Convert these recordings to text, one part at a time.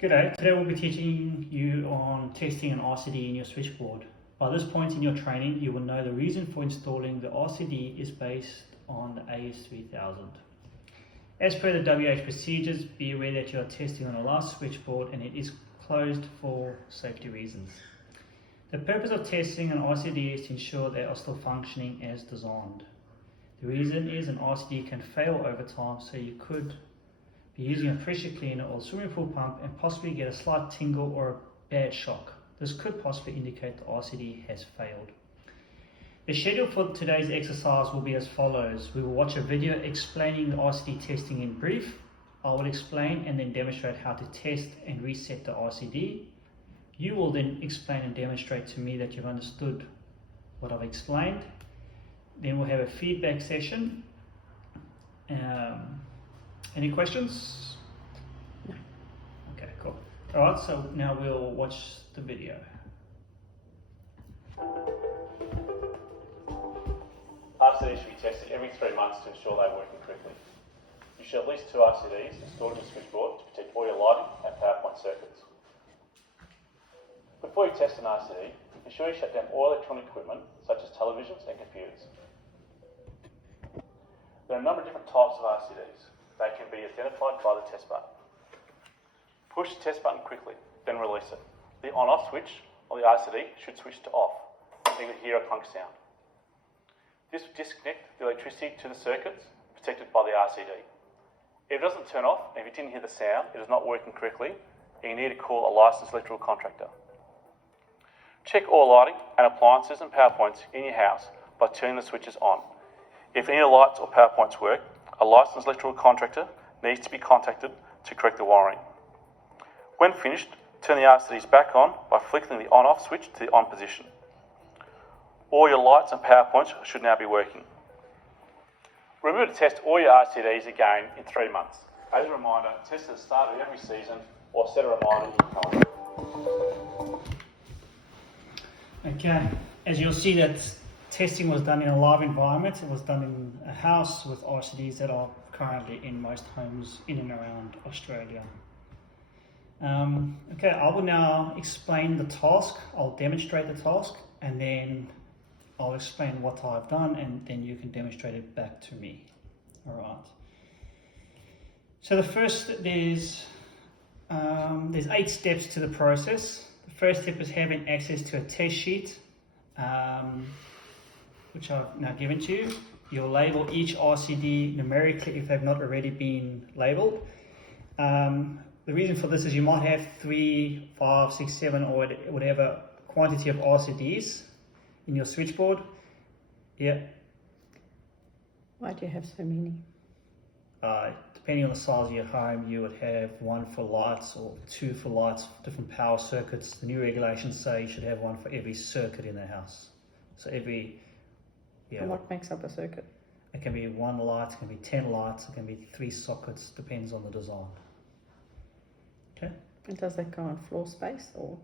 G'day, today we'll be teaching you on testing an RCD in your switchboard. By this point in your training, you will know the reason for installing the RCD is based on the AS3000. As per the WH procedures, be aware that you are testing on a last switchboard and it is closed for safety reasons. The purpose of testing an RCD is to ensure they are still functioning as designed. The reason is an RCD can fail over time, so you could be using a pressure cleaner or swimming pool pump and possibly get a slight tingle or a bad shock. This could possibly indicate the RCD has failed. The schedule for today's exercise will be as follows. We will watch a video explaining the RCD testing in brief. I will explain and then demonstrate how to test and reset the RCD. You will then explain and demonstrate to me that you've understood what I've explained. Then we'll have a feedback session. Any questions? No. Okay, cool. Alright, so now we'll watch the video. RCDs should be tested every 3 months to ensure they're working correctly. You should have at least 2 RCDs installed in your switchboard to protect all your lighting and power point circuits. Before you test an RCD, ensure you shut down all electronic equipment such as televisions and computers. There are a number of different types of RCDs. They can be identified by the test button. Push the test button quickly, then release it. The on-off switch on the RCD should switch to off, and you will hear a clunk sound. This will disconnect the electricity to the circuits protected by the RCD. If it doesn't turn off, and if you didn't hear the sound, it is not working correctly, and you need to call a licensed electrical contractor. Check all lighting and appliances and power points in your house by turning the switches on. If any lights or power points work, a licensed electrical contractor needs to be contacted to correct the wiring. When finished, turn the RCDs back on by flickering the on-off switch to the on position. All your lights and power points should now be working. Remember to test all your RCDs again in 3 months. As a reminder, test at the start of every season or set a reminder in your calendar. Okay, as you'll see that testing was done in a live environment. It was done in a house with RCDs that are currently in most homes in and around Australia. Okay, I will now explain the task. I'll demonstrate the task and then I'll explain what I've done and then you can demonstrate it back to me. All right. So the first, there's 8 steps to the process. The first step is having access to a test sheet, which I've now given to you. You'll label each RCD numerically if they've not already been labeled. The reason for this is you might have 3, 5, 6, 7 or whatever quantity of RCDs in your switchboard. Yeah. Why do you have so many? Depending on the size of your home, you would have 1 for lights or 2 for lights, different power circuits. The new regulations say you should have 1 for every circuit in the house. So And what makes up a circuit? It can be 1 light, it can be 10 lights, it can be 3 sockets, depends on the design. Okay. And does that go on floor space or?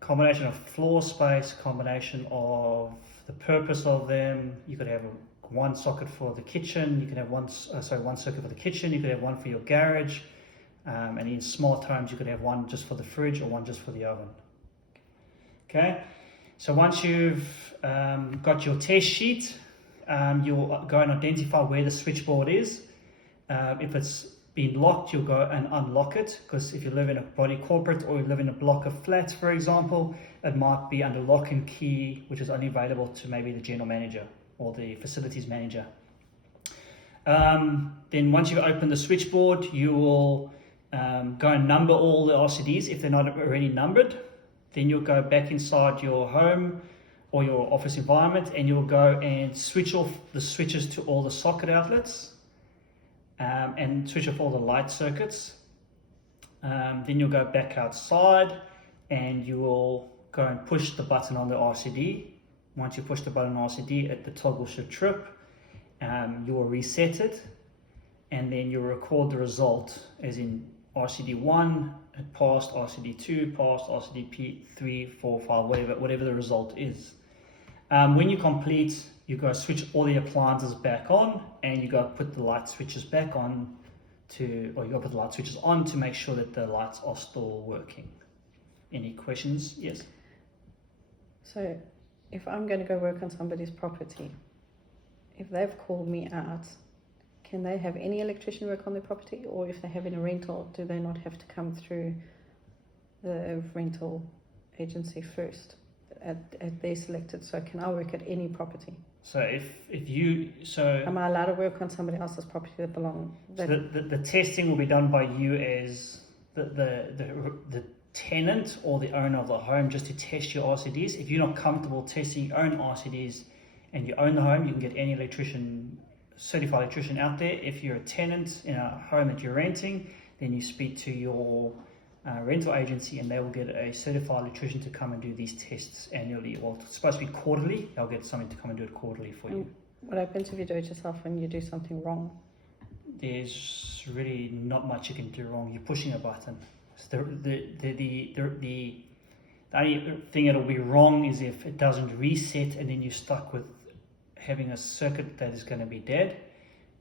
Combination of floor space, combination of the purpose of them. You could have 1 socket for the kitchen, you could have 1 circuit for the kitchen, you could have 1 for your garage, and in smart homes you could have 1 just for the fridge or 1 just for the oven. Okay, so once you've got your test sheet, you'll go and identify where the switchboard is. If it's been locked, you'll go and unlock it, because if you live in a body corporate or you live in a block of flats, for example, it might be under lock and key, which is only available to maybe the general manager or the facilities manager. Then once you open the switchboard, you will go and number all the RCDs if they're not already numbered. Then you'll go back inside your home or your office environment and you'll go and switch off the switches to all the socket outlets and switch off all the light circuits. Then you'll go back outside and you will go and push the button on the RCD. Once you push the button on RCD, the toggle should trip. You will reset it and then you'll record the result, as in RCD 1 had passed, RCD 2 passed, RCD 3, 4, 5, whatever the result is. When you complete, you go switch all the appliances back on and you go put the light switches back on or you put the light switches on to make sure that the lights are still working. Any questions? Yes. So if I'm going to go work on somebody's property, if they've called me out, can they have any electrician work on their property? Or if they have any rental, do they not have to come through the rental agency first at their selected? So can I work at any property? So Am I allowed to work on somebody else's property that belongs? So the testing will be done by you as the tenant or the owner of the home, just to test your RCDs. If you're not comfortable testing your own RCDs and you own the home, you can get any certified electrician out there. If you're a tenant in a home that you're renting, then you speak to your rental agency and they will get a certified electrician to come and do these tests annually. Well, it's supposed to be quarterly. They'll get something to come and do it quarterly for you. What happens if you do it yourself and you do something wrong? There's really not much you can do wrong. You're pushing a button. So the only thing that'll be wrong is if it doesn't reset and then you're stuck with having a circuit that is going to be dead.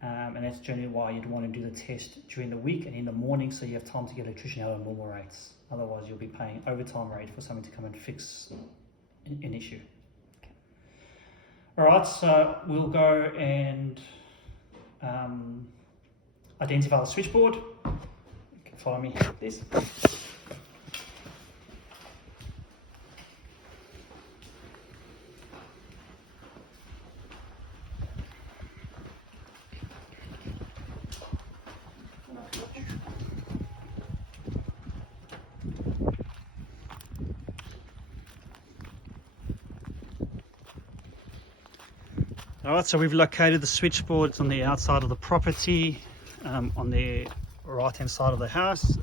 And that's generally why you'd want to do the test during the week and in the morning, so you have time to get electrician out on normal rates. Otherwise, you'll be paying overtime rate for someone to come and fix an issue. Okay. All right, so we'll go and identify the switchboard. You can follow me, please. Alright, so we've located the switchboard. It's on the outside of the property, on the right hand side of the house.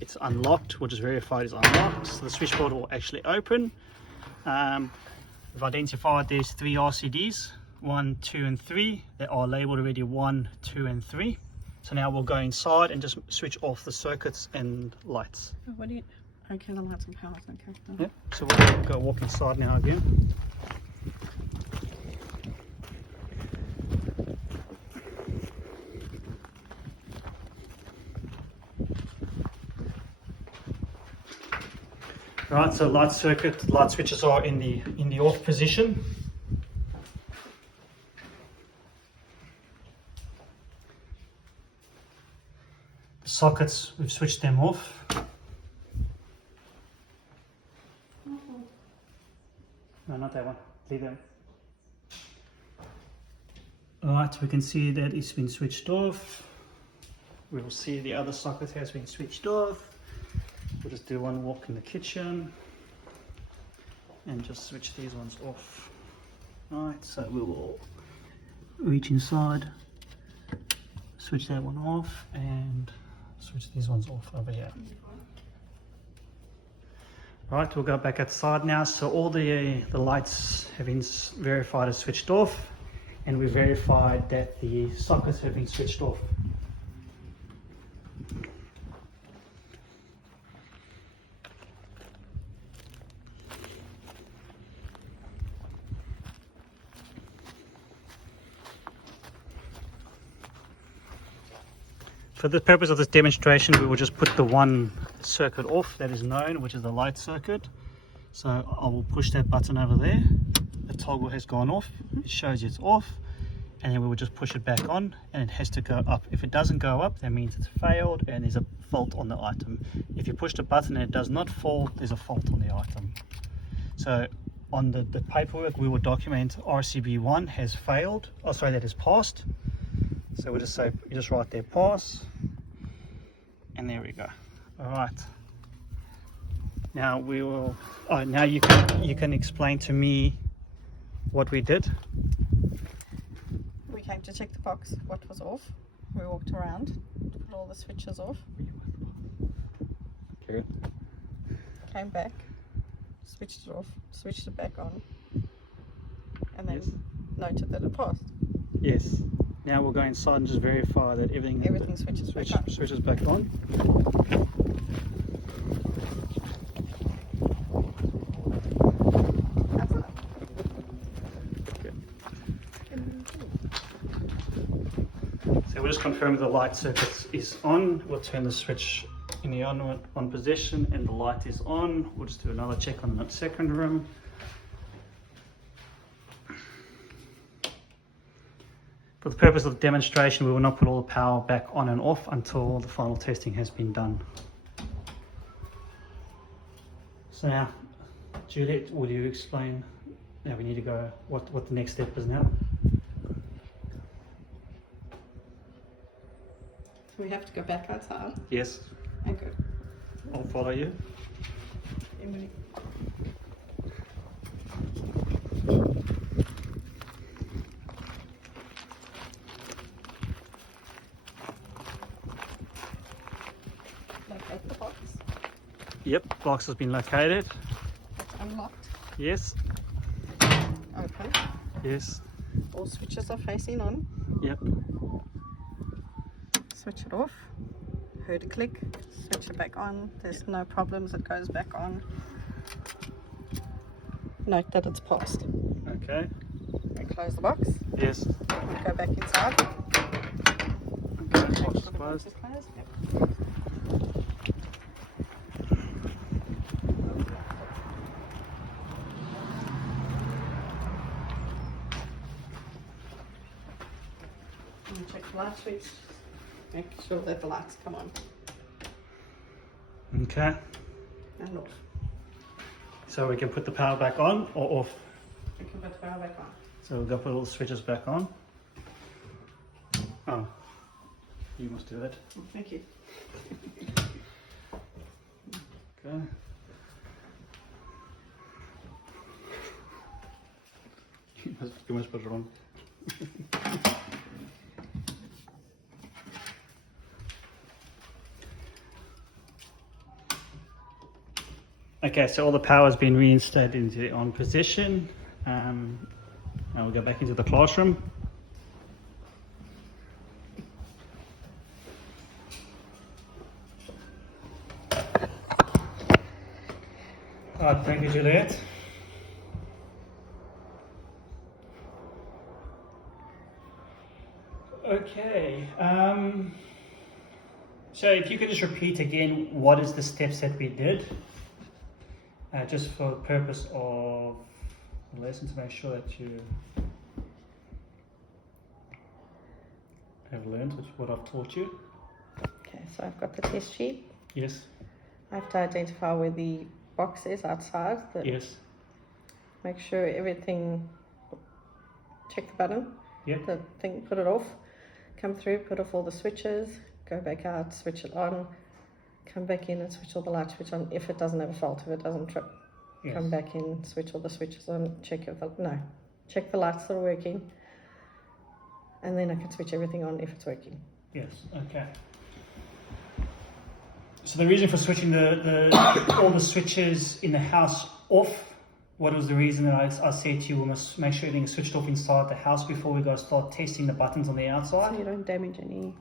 It's unlocked, which is verified is unlocked, so the switchboard will actually open. We've identified there's 3 RCDs, 1, 2 and 3. They are labelled already 1, 2 and 3. So now we'll go inside and just switch off the circuits and lights. Okay, the lights and powers, okay. Yeah, so we'll go walk inside now again. Right, so light switches are in the off position. The sockets, we've switched them off. No, not that one. Leave them. Alright, we can see that it's been switched off. We will see the other socket has been switched off. We'll just do one walk in the kitchen and just switch these ones off. Alright, so we will reach inside, switch that one off and switch these ones off over here. Right, we'll go back outside now. So all the lights have been verified as switched off, and we verified that the sockets have been switched off. For the purpose of this demonstration, we will just put the one circuit off that is known, which is the light circuit. So I will push that button over there. The toggle has gone off. It shows you it's off. And then we will just push it back on and it has to go up. If it doesn't go up, that means it's failed and there's a fault on the item. If you push the button and it does not fall, there's a fault on the item. So on the paperwork, we will document RCB1 has failed. Oh, sorry, that has passed. So we'll just say, you just write there, pass, and there we go. All right. Now we will. Now you can explain to me what we did. We came to check the box, what was off. We walked around, put all the switches off. Okay. Came back, switched it off, switched it back on, and then Yes. noted that it passed. Yes. Now we'll go inside and just verify that everything Switches back on. switches back on. So we'll just confirm confirm the light circuit is on. We'll turn the switch in the on position and the light is on. We'll just do another check on the second room. For the purpose of the demonstration, we will not put all the power back on and off until the final testing has been done. So now, Juliet, will you explain? Now we need to go, what the next step is now. So we have to go back outside Yes, and go. I'll follow you. Emily. Locate the box. Yep, box has been located. It's unlocked. Yes, Open. yes, All switches are facing on. yep. Switch it off. Heard a click. Switch it back on. There's no problems. It goes back on. Note that it's passed. Okay, We close the box. yes. We go back inside. Okay, Make box sure is the box closed. is closed. Yep. And check the light switch. Make sure that the lights come on Okay, and off. so we can put the power back on or off. We can put the power back on. So we'll go put all the switches back on. Oh, you must do it. Oh, thank you. Okay. You must put it on. Okay, so all the power has been reinstated into the on position. Now we'll go back into the classroom. Alright, thank you, Juliet. Okay, so if you could just repeat again, what is the steps that we did? Just for the purpose of the lesson, to make sure that you have learned what I've taught you. Okay, so I've got the test sheet. Yes, I have to identify where the box is outside. yes, Make sure everything. Check the button. yep, The thing. Put it off. Come through. Put off all the switches. Go back out. Switch it on. Come back in and switch all the light switch on. If it doesn't have a fault, if it doesn't trip, yes. come back in. Switch all the switches on. Check check the lights that are working. And then I can switch everything on if it's working. Yes, okay. So the reason for switching all the switches in the house off, what was the reason that I said to you we must make sure everything is switched off inside the house before we go start testing the buttons on the So outside? you don't damage any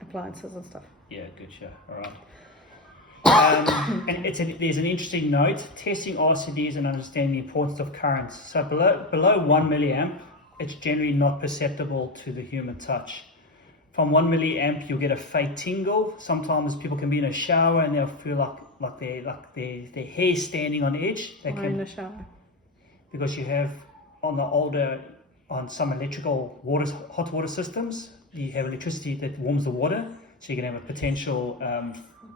appliances and stuff. Yeah, good, sure, all right. And there's an interesting note, testing RCDs and understanding the importance of currents. So below 1 milliamp, it's generally not perceptible to the human touch. From 1 milliamp, you'll get a faint tingle. Sometimes people can be in a shower and they'll feel like their hair standing on edge. They Or in the shower. because you have on some electrical hot water systems, you have electricity that warms the water, so you can have a potential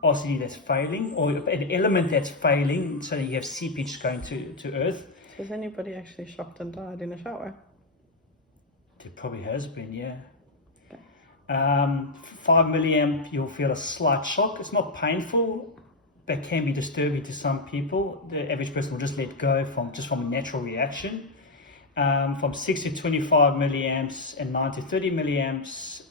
RCD that's failing or an element that's failing, so that you have seepage going to earth. So has anybody actually shocked and died in a shower? There probably has been, yeah. Okay. 5 milliamp, you'll feel a slight shock. It's not painful, but can be disturbing to some people. The average person will just let go from a natural reaction. From 6 to 25 milliamps and 9 to 30 milliamps,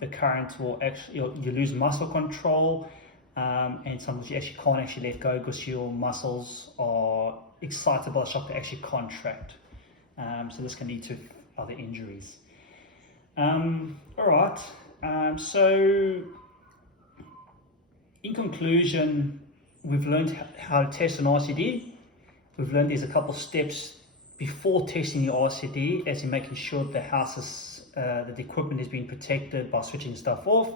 the current will actually, you lose muscle control, and sometimes you actually can't actually let go because your muscles are excited by the shock to actually contract. So this can lead to other injuries. All right. So in conclusion, we've learned how to test an RCD. We've learned there's a couple steps before testing the RCD, as in making sure the house is that the equipment has been protected by switching stuff off,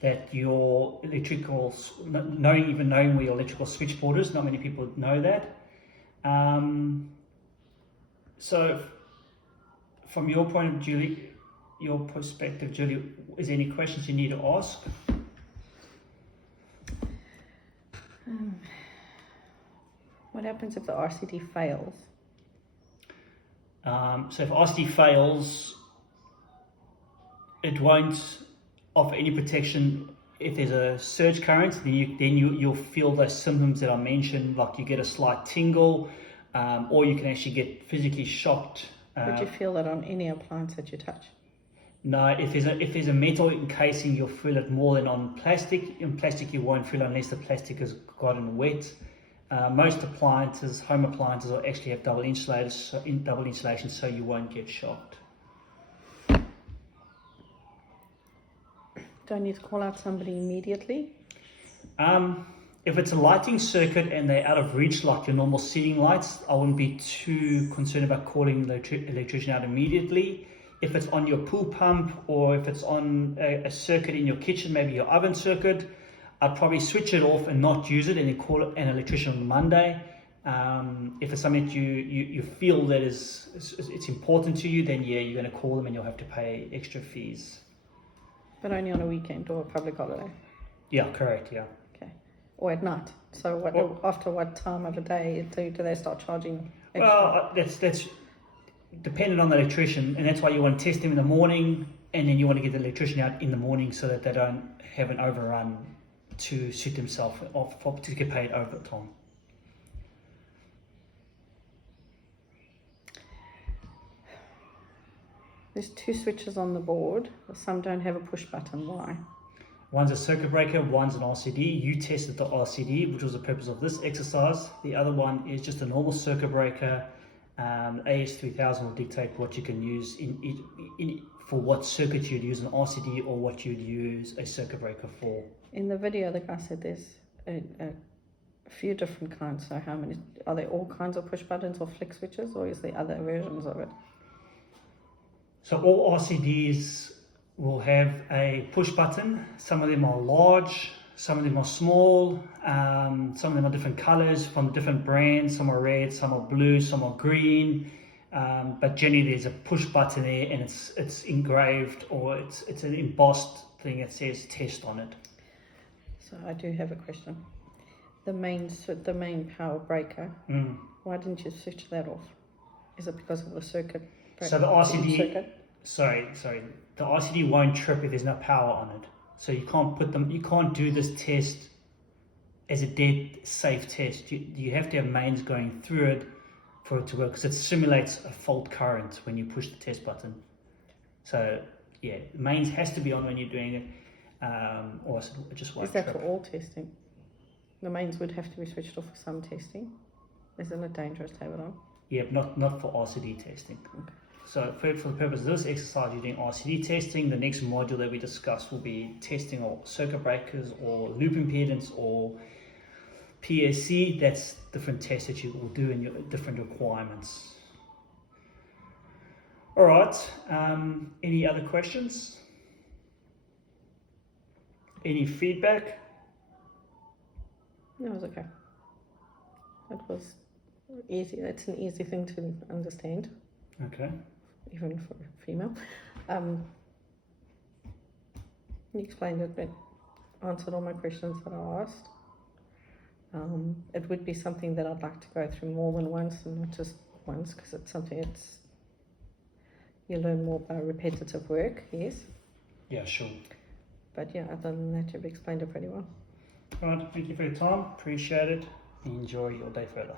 that your electrical, knowing where your electrical switchboard is, not many people know that. So from your point of view, your perspective, Julie, is there any questions you need to ask? What happens if the RCD fails? So if RCD fails, it won't offer any protection. If there's a surge current, then you'll feel those symptoms that I mentioned, like you get a slight tingle, or you can actually get physically shocked. Would you feel that on any appliance that you touch? No, if there's a metal encasing, you'll feel it more than on plastic. In plastic, you won't feel it unless the plastic has gotten wet. Most appliances, home appliances, will actually have double insulation, so you won't get shocked. Do I need to call out somebody immediately? If it's a lighting circuit and they're out of reach, like your normal ceiling lights, I wouldn't be too concerned about calling the electrician out immediately. If it's on your pool pump, or if it's on a circuit in your kitchen, maybe your oven circuit, I'd probably switch it off and not use it, and then call an electrician on Monday. If it's something that you feel that it's important to you, then yeah, you're going to call them and you'll have to pay extra fees. But only on a weekend or a public holiday? Yeah, correct, yeah. Okay. Or at night? So after what time of the day do they start charging extra? Well, that's dependent on the electrician, and that's why you want to test them in the morning, and then you want to get the electrician out in the morning so that they don't have an overrun to suit themselves off to get paid overtime. There's 2 switches on the board. Some don't have a push button. Why? One's a circuit breaker, one's an RCD. You tested the RCD, which was the purpose of this exercise. The other one is just a normal circuit breaker. AS3000 will dictate what you can use for what circuit you'd use an RCD or what you'd use a circuit breaker for. In the video, the guy said there's a few different kinds. So how many? Are there all kinds of push buttons or flick switches, or is there other versions of it? So all RCDs will have a push button. Some of them are large, some of them are small, some of them are different colors from different brands. Some are red, some are blue, some are green. But generally there's a push button there, and it's engraved, or it's an embossed thing that says test on it. So I do have a question. The main power breaker, why didn't you switch that off? Is it because of the circuit breaker? So the RCD, the RCD won't trip if there's no power on it. So you can't do this test as a dead safe test. You have to have mains going through it for it to work, because it simulates a fault current when you push the test button. So yeah, mains has to be on when you're doing it, or it just won't Is that trip. for all testing? The mains would have to be switched off for some testing. Isn't it dangerous to have it on? Yeah, not for RCD testing. Okay. So for the purpose of this exercise, you're doing RCD testing. The next module that we discuss will be testing of circuit breakers or loop impedance or PSC. That's different tests that you will do in your different requirements. All right. Any other questions? Any feedback? No, it was okay. It was easy. It's an easy thing to understand, Okay. even for a female. You explained it, but answered all my questions that I asked. It would be something that I'd like to go through more than once, and not just once, because it's something you learn more by repetitive work, yes. Yeah, sure. But yeah, other than that, you've explained it pretty well. All right. Thank you for your time. Appreciate it. Enjoy your day further.